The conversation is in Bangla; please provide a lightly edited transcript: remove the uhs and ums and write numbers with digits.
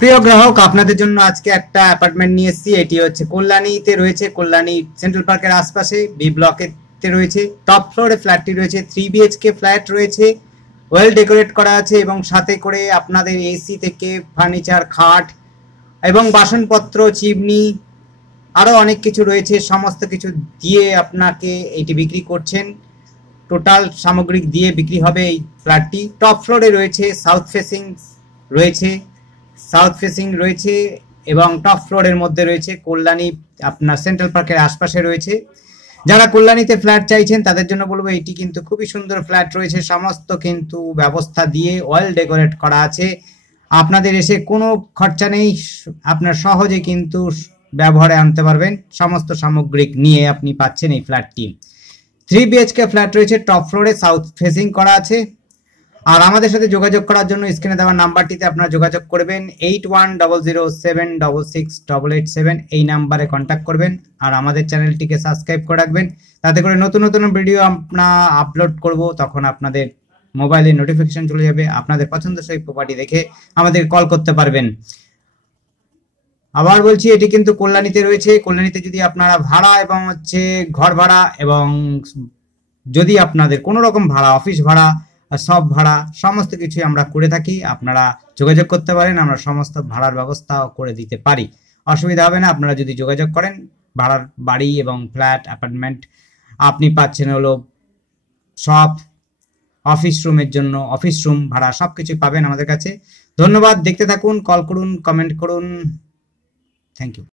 প্রিয় গ্রাহক, আপনাদের জন্য আজকে একটা অ্যাপার্টমেন্ট নিয়ে এসেছি। এটি হচ্ছে কল্যাণীতে রয়েছে, কল্যাণী সেন্ট্রাল পার্কের আশপাশে বি ব্লকেতে রয়েছে। টপ ফ্লোরে ফ্ল্যাটটি রয়েছে, 3 BHK ফ্ল্যাট রয়েছে, ওয়েল ডেকোরেট করা আছে এবং সাথে করে আপনাদের এসি থেকে ফার্নিচার, খাট এবং বাসনপত্র, চিমনি আরও অনেক কিছু রয়েছে। সমস্ত কিছু দিয়ে আপনাকে এটি বিক্রি করছেন। টোটাল সামগ্রিক দিয়ে বিক্রি হবে এই ফ্ল্যাটটি। টপ ফ্লোরে রয়েছে, সাউথ ফেসিং রয়েছে এবং টপ ফ্লোরের মধ্যে রয়েছে কল্যাণী, আপনার সেন্ট্রাল পার্কের আশপাশে রয়েছে। যারা কল্যাণীতে ফ্ল্যাট চাইছেন তাদের জন্য বলবো, এটি কিন্তু খুবই সুন্দর ফ্ল্যাট রয়েছে, সমস্ত কিন্তু ব্যবস্থা দিয়ে ওয়েল ডেকোরেট করা আছে। আপনাদের এসে কোনো খরচা নেই, আপনার সহজে কিন্তু ব্যবহারে আনতে পারবেন। সমস্ত সামগ্রিক নিয়ে আপনি পাচ্ছেন এই ফ্ল্যাটটি। 3 BHK ফ্ল্যাট রয়েছে, টপ ফ্লোরে সাউথ ফেসিং করা আছে। আর আমাদের সাথে যোগাযোগ করার জন্য স্ক্রিনে দেওয়া নাম্বারটিতে আপনারা যোগাযোগ করবেন, 8100768887। এই নাম্বারে কন্ট্যাক্ট করবেন আর আমাদের চ্যানেলটিকে সাবস্ক্রাইব করে রাখবেন। তাতে করে নতুন নতুন ভিডিও আমরা আপলোড করব, তখন আপনাদের মোবাইলে নোটিফিকেশন চলে যাবে। আপনাদের পছন্দসই প্রপার্টি দেখে আমাদের কল করতে পারবেন। আবার বলছি, এটি কিন্তু কল্যাণীতে রয়েছে। কল্যাণীতে যদি আপনারা ভাড়া এবং হচ্ছে ঘর ভাড়া এবং যদি আপনাদের কোনো রকম ভাড়া, অফিস ভাড়া, সব ভাড়া সমস্ত কিছুই আমরা করে থাকি, আপনারা যোগাযোগ করতে পারেন। আমরা সমস্ত ভাড়ার ব্যবস্থা করে দিতে পারি, অসুবিধা হবে না। আপনারা যদি যোগাযোগ করেন, ভাড়ার বাড়ি এবং ফ্ল্যাট, অ্যাপার্টমেন্ট আপনি পাচ্ছেন হলো সব। অফিস রুমের জন্য অফিস রুম ভাড়া সব কিছুই পাবেন আমাদের কাছে। ধন্যবাদ, দেখতে থাকুন, কল করুন, কমেন্ট করুন। Thank you.